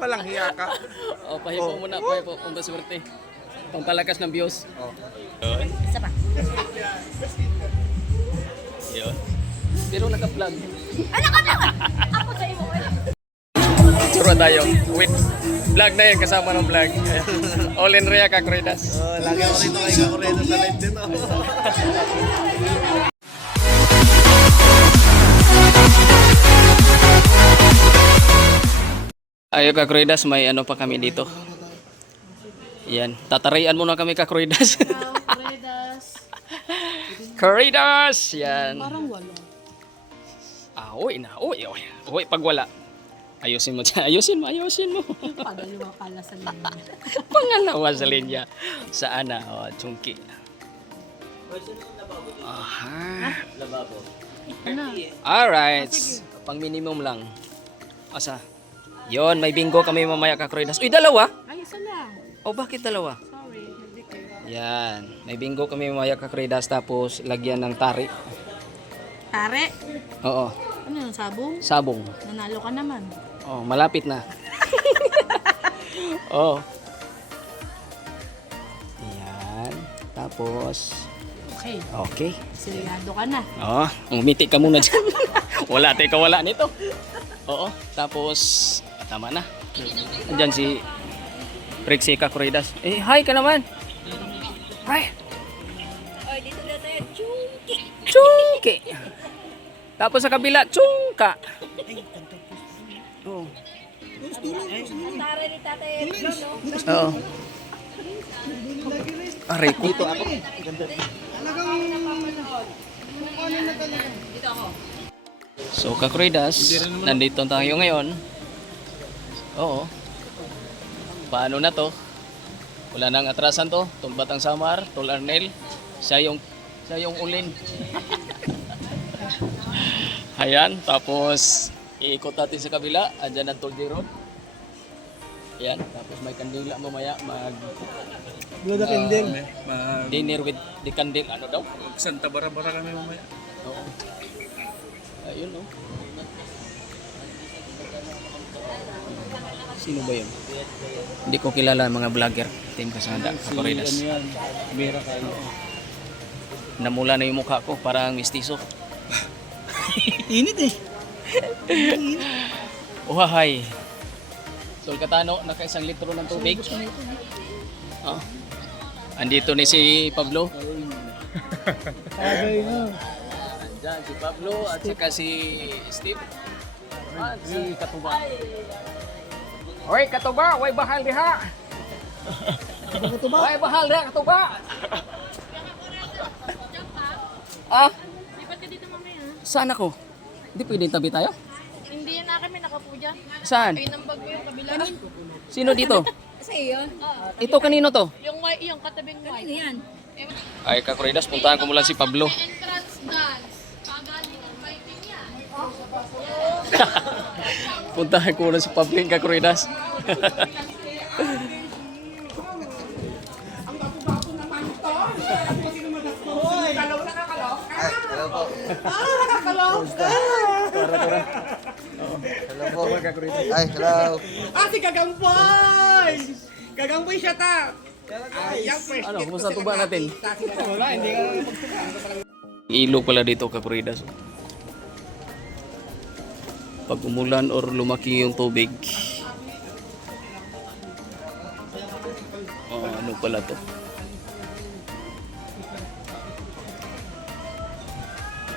Walang hiya ka. O, pahipo muna, pahipo. Pampaswerte. Pampalakas ng views. Oh. Isa pa. Yun. Pero naka-vlog. Ano ka lang? Ako sa imo. Suro tayo. Wait. Vlog na yan kasama ng vlog. All in Rea Kakuridas. Oh, lagi ako rito kay Kakureno sa live dito. Ayo Kakuridas, may ano pa kami dito. Yan. Tatarian muna kami Kakuridas. Redas. Kakuridas! Yan. Parang wala. Uy na. Uy. Uy, pag wala. Ayusin mo dyan. Ayusin mo. Padaliwa pala sa linya. Pangalawa sa linya. Saan na? O, chungki. Aha. Ano? Alright. Pang minimum lang. Asa? Yon, may bingo kami mamaya Kakuridas. Uy, dalawa? Ay, isa lang. O, bakit dalawa? Sorry, hindi kayo. Yan. May bingo kami mamaya Kakuridas tapos lagyan ng tari. Pare, Oo. ano yung sabong? Sabong. Nanalo ka naman. Oh, malapit na. Oh. Yan. Tapos, Okay, okay. silyado ka na. Oh, umiti ka muna dyan. Wala, teka, wala nito. Oo. Tapos, tama na. Andyan si Rexy Kakuridas. Eh, hi ka naman. Hi. Oy, dito na tayo. Chunky. Chungki. Tapos sa kabila, chungka. Oh. Tara ni tatay. No? Oo. Aray ko. Dito ako. So, Kakuridas, nandito tayo ngayon. Oo. Paano na to? Wala nang atrasan to. Tulbatang Samar, Tul Arnel. Siya yung ulin. Ayan, tapos iikot natin sa kabila. Andyan ang Tul Road. Ayan, tapos may kandila mamaya. Blood candle. Dinner with the candle. Ano daw? Santa Barbara kami mamaya. Oo. Ayun, no? Sino ba yun? Hindi ko kilala ang mga vlogger. Team Kasanda, Kakuridas. yan? Mira kayo. Namula na yung mukha ko, parang mistiso. Init eh. Uhahay. Tul Katano, naka-1 litro ng tubig. Ah. Andito ni si Pablo. Agay na. Andyan si Pablo at saka si Steve. At si Katuba. Hoy, Katuba! Way bahal diha! Way bahal diha, Katuba! Ah? Lipat ka dito mamaya. Saan ako? Hindi pwedeng tabi tayo? Hindi yan na kami nakapuja. Saan? Ayun ang bag mo yung kabila. Sino dito? Sa iyo? Ito kanino to? Yung white, yung katabing white. Kanino yan? Ay, Kakuridas, puntahan ko mula si Pablo. Entrance dance. Pagaling ang fighting yan. Puntahan ko mula si Pablo yung Kakuridas. Ay, hello. Si Gagangboy! Gagangboy siya ta! Ano, kumusta tuba natin? Wala, hindi ka Ilog pala dito, Kakuridas. Pag umulan or lumaki yung tubig. Oh, ano pala to?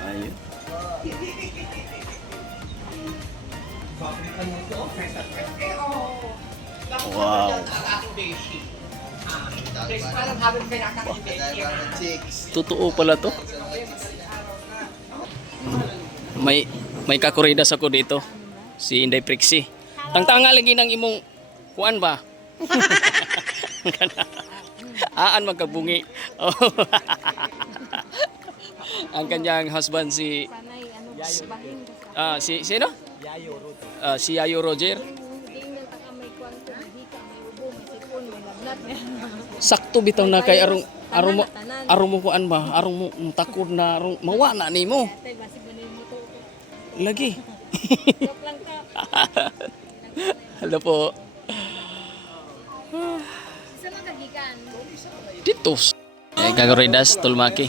Ayun. Wow. Totoo pala to. May Kakuridas ako dito. Si Inday Prixie. Tangtanga lagi ng imong kuan ba? Aan magkabungi. Oh. Ang kanyang husband si Panay, ano ba? Bahin ka sa. si sino? Si Yayo Roger. Hindi na taka may kwanto, hindi ka, may ubo, may sipon, may lagnat. Sakto bitaw na kay arong mo kuan ba? Arong mo takod na arong mawala nimo. Tay, basig na yung moto ko. Lagi. Joke lang ka. Hello po. Dito. Kagoridas, tulmaki.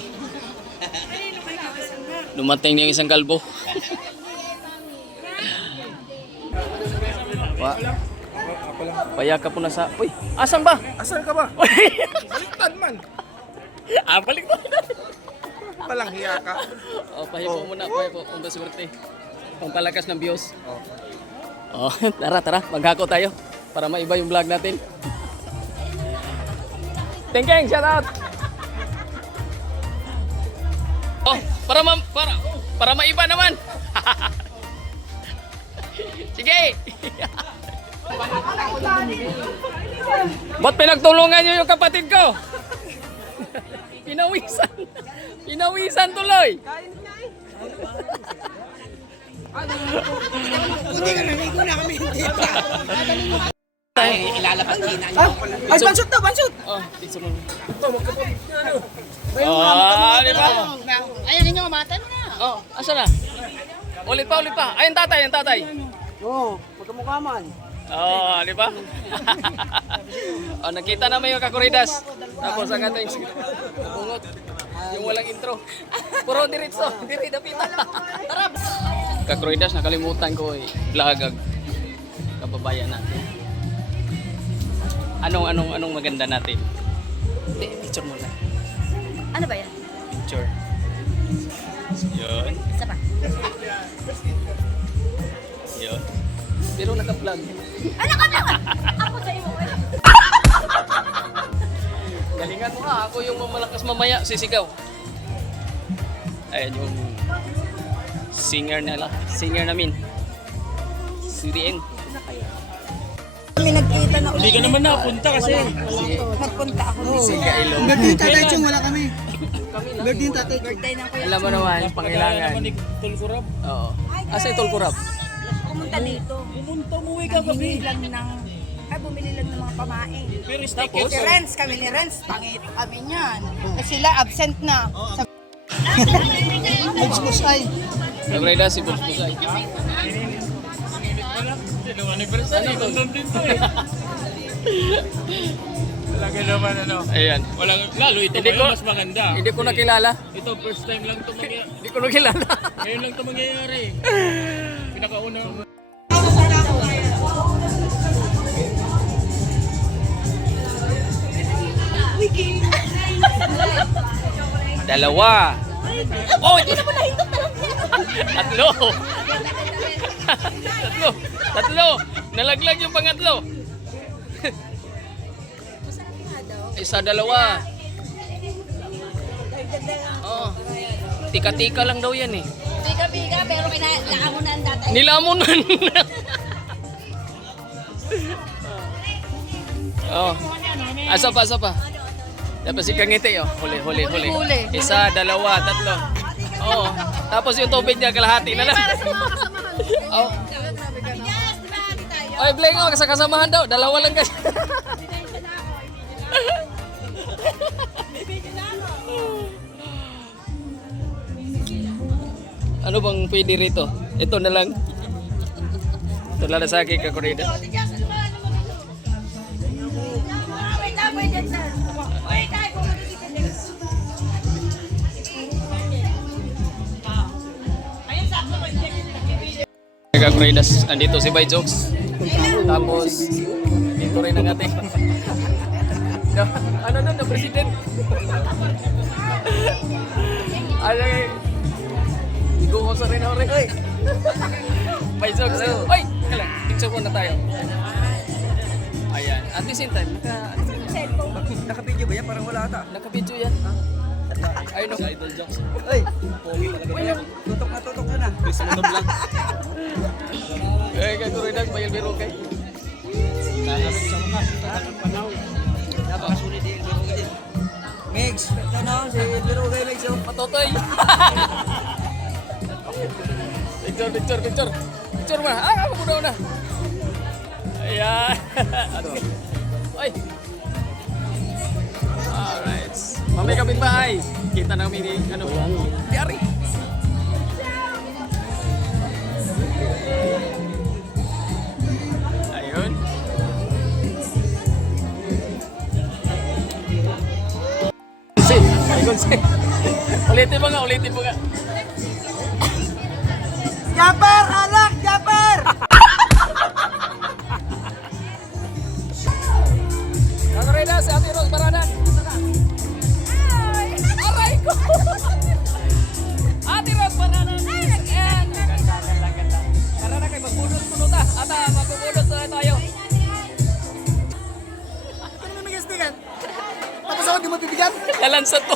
Dumating niya isang kalbo. Payaka po na sa... Uy, asan ba? Asan ka ba? Baliktad man. Balik mo. Palang hiya ka. Pahipo muna, pahipo. Punta swerte. Pangpalakas ng views. Tara, maghako tayo. Para maiba yung vlog natin. Tengkeng, shout out! Para maiba naman. Sige. Ba't pinagtulungan niyo yung kapatid ko? Pinawisan tuloy. Hindi ka naligo na kami. Ilalabas kina niyo. Ay, bansot na, bansot! Picture mo. Di ba? Ayan ninyo, matan mo na. Asa na? Ulit pa. Ay, ang tatay. Oo, magkamukha man. Di ba? Nakita naman yung kakuridas. Tapos ang ating bungot. Yung walang intro. Puro diretso. Diri dapita. Tara! Kakuridas, nakalimutan ko vlog ang kababayan natin. Anong maganda natin? Picture muna. Ano ba yan? Picture. Yun. Isa pa. Yun. Pero naka-vlog. Ano ka na? Ako sa iyo. Galingan mo ha. Ako yung mamalakas mamaya. Sisigaw. Ayan yung singer namin. Si Rien. Kami nagkita na Hindi ka naman napunta kasi. Nagpunta ako. Birthday ni Tatay Chong, wala kami. Birthday ni Tatay Chong. Birthday ng kuya. Alam mo naman, pangailangan. Naman ni Tulkurab. Oo. Asa yung Tulkurab? Pumunta dito. Pumunta mo ka gabi. Bumili lang ng mga pamain. Pero Tapos? Si Renz, kami ni Renz, pangit kami niyan. Kasi sila absent na. Busbusay. Nagreda si Busbusay. Anniversary, nandun din to eh. Talaga naman ano. Ayan. Walang, lalo ito Hindi ngayon ko- mas maganda. Hindi ko nakilala. Ito first time lang ito mangyayari. Hindi ko nakilala. Ngayon lang ito mangyayari. Pinakauna. Dalawa. Oh, Tatlo. Tatlo. Nalaglag yung pangatlo. Isa, dalawa. Oh. Tika-tika lang daw yan eh. Biga-biga, pero kinalamunan dati. Nilamunan. Oh. Asa pa. Tapos ikaw ngiti oh. Huli. Huli. Isa, dalawa, tatlo. Oo. Tapos yung tubig niya kalahati na lang. Para sa mga kasamahan. Oh. Ay, Bling, oh, sa kasamahan daw. Dalawa lang kasi. Ano bang pwede rito? Ito na lang. Ito lang na sa akin, kakurida. Kakuridas, andito si Bay Jokes. Tapos, dito rin ang ating ano na president? Ay, igo ko sa rin ako rin. Bay Jokes. Oy, kala, picture muna tayo. Ayan, at the same time, Naka-video ba yan? Parang wala ata. naka-video yan. Ayun o. Idol Jokes. Ay! Pogi talaga yan. Tutok na na. Gusto mo na vlog. Kakuridas, bayal biro kay. Nakalap sa mga. Tagal panaw. Napakasulit yung biro kayo. Megs, ano? Si biro kayo, Megs. Patotoy. Picture. Picture mo na. Ako muna una. Ayan. Oy. Alright. Mamay kapit bahay. Kita namin ni ano. Diari. Ayun. Ulitin mo nga, ulitin mo nga. Japper! Alak! Japper! Kakarina, si Ate Rose Baranan. Aray ko! Ate Rose Baranan. Ayan. Ganda. Tara na kayo, magbunot-bunot na. Ata, magbubunot na tayo. Ano na nag-stigan? Tapos ako di mo bibigyan? Kalansan to.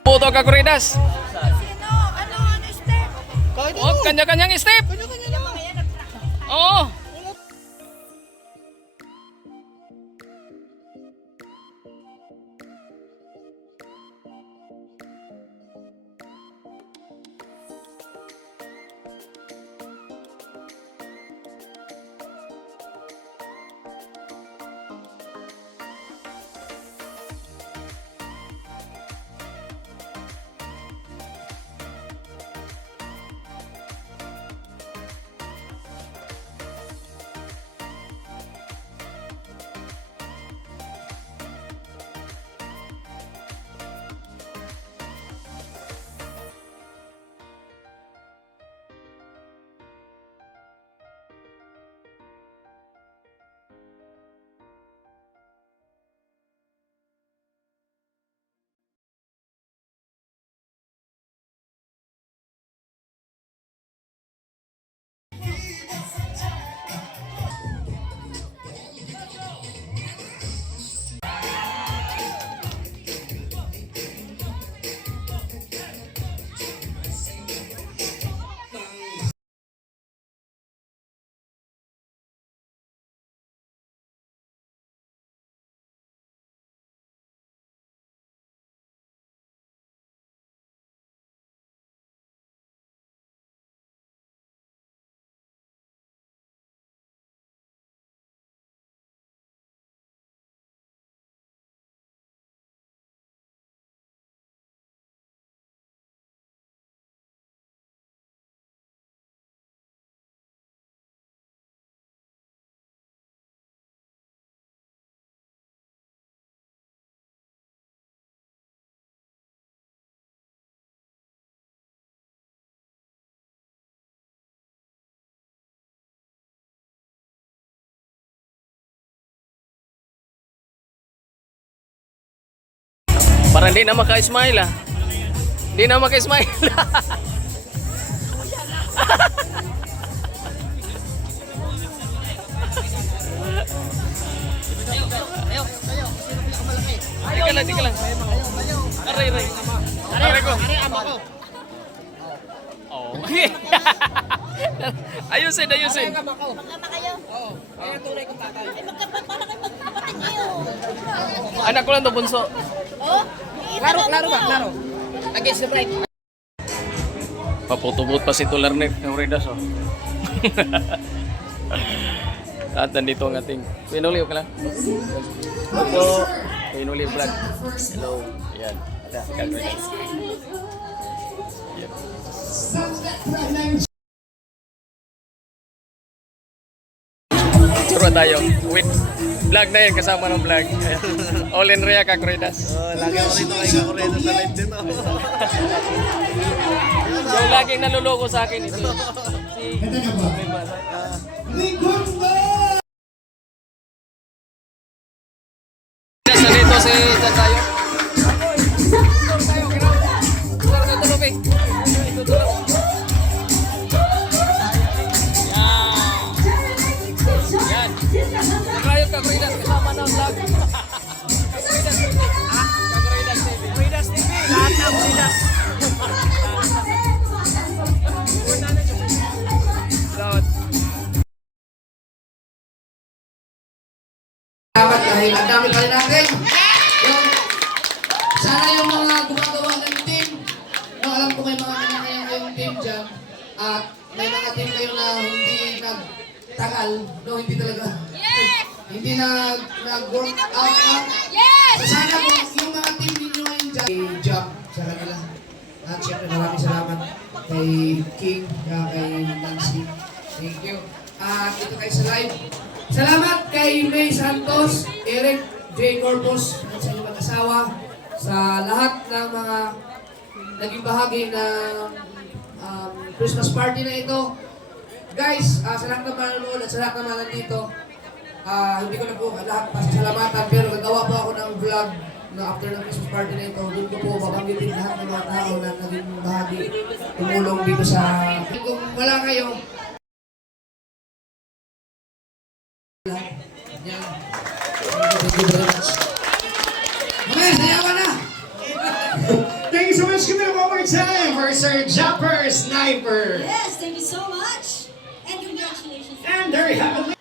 Puto Kakuridas. Ano step? Kahit Oh, kanya-kanyang step. Kanya-kanya na. Oo. Parang hindi na maka-smile ah. Hindi na maka-smile. Tika lang. Aray. Aray ko. Oh. Ayusin. Mag-ama kayo? Oo. Kaya tunay kong tatay. Ay, para kayo magkapatid niyo. Anak ko lang to, bunso. Oh? Klaro ba? Klaro. Against the right. Paputubot pa si Tularnet ng Redas oh. At nandito ang ating Pinuli, okay lang? Opo, Pinuli vlog. Hello. Ayan. Ada, Redas. Yep. Turuan tayo. With vlog na yan, kasama ng vlog. Ayan. All in Ria Kakuridas. Lagi ako rito kay Kakureno sa live dito. Yung laging naluloko sa akin ito. Nandito si Jan tayo. Yan. Kayo Kakuridas kasama ng vlog. Kakuridas TV. Lahat ng Kakuridas. Dapat dahil ang dami pa rin natin. Sana yung mga gumagawa ng team, no, alam ko may mga kanya-kanya kayong team dyan, at may mga team kayo na hindi nagtagal, no, hindi talaga. Hindi nag-work out na. So sana yung mga team ninyo ngayon dyan, i-jump sa kanila. At syempre maraming salamat kay King, kay Nancy. Thank you. At dito kayo sa live. Salamat kay May Santos, Eric J. Corpus, at sa inyong mag-asawa, sa lahat ng mga naging bahagi ng Christmas party na ito. Guys, sa lahat ng manonood at sa lahat ng mga nandito, hindi ko na po lahat pasasalamatan, pero gagawa po ako ng vlog na after ng Christmas party na ito. Doon ko po babanggitin lahat ng mga tao na naging bahagi, tumulong dito sa... Kung wala kayo, yan. Thank you very much. Okay, sayawan na! Thank you so much. Give it one more time for Sir Jumper Sniper. Yes, thank you so much. And congratulations. And there you have it.